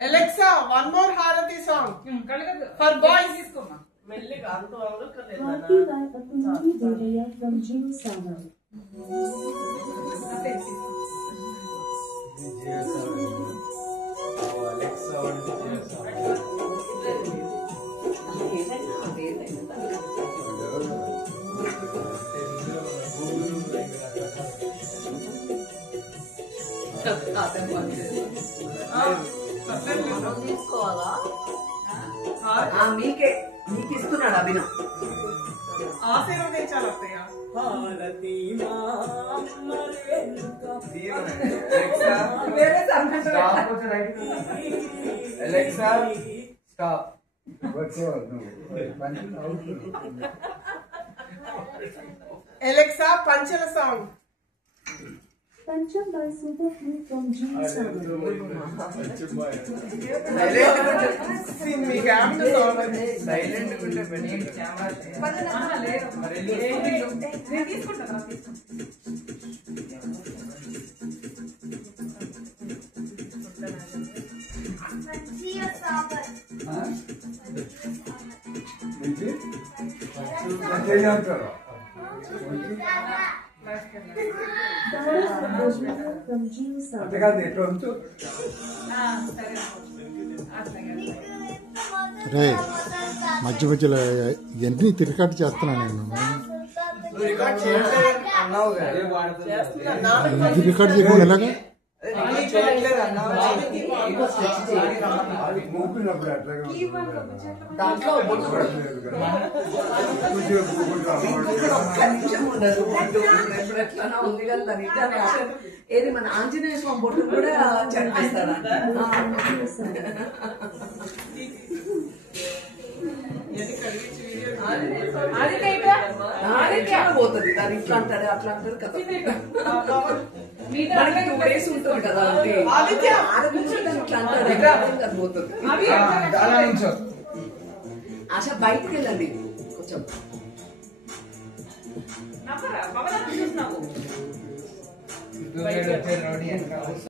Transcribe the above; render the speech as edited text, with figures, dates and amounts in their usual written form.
Alexa, one more Harati song for boys. మీకే మీకు ఇస్తున్నాడు అభినవ్ ఆశీర్వదించాలి అత్తయ్య. Alexa, stop. Alexa, Panchala song. Pancham by Super Flute from Gene Sagar. Sing me gap the song. Silent ఉంటే better. From Gene Sagar. రే మధ్య మధ్యలో ఇవన్నీ తిరగట్టు చేస్తున్నా నేను రికార్డ్ చేయట్లేదు అన్నావు కదా. ఇది రికార్డ్ చేయకుండా ఎలాగా చేయట్లేదు అన్నావు. దాంట్లో ఒక్క నిమిషం ఉండదు బొట్టు ఇప్పుడు ఎట్లా ఉంది కదా దాని ఇట్లా ఏది మన ఆంజనేయ స్వామి బొట్టు కూడా చనిపిస్తాడంట. పోతుంది దాని ఇట్లా అంటారు అట్లా అంటారు కదా. మనకి 2 days ఉంటుంది కదా అంటే ఇట్లా అంటారు పోతుంది. ఆశ బయటికి వెళ్ళండి కొంచెం.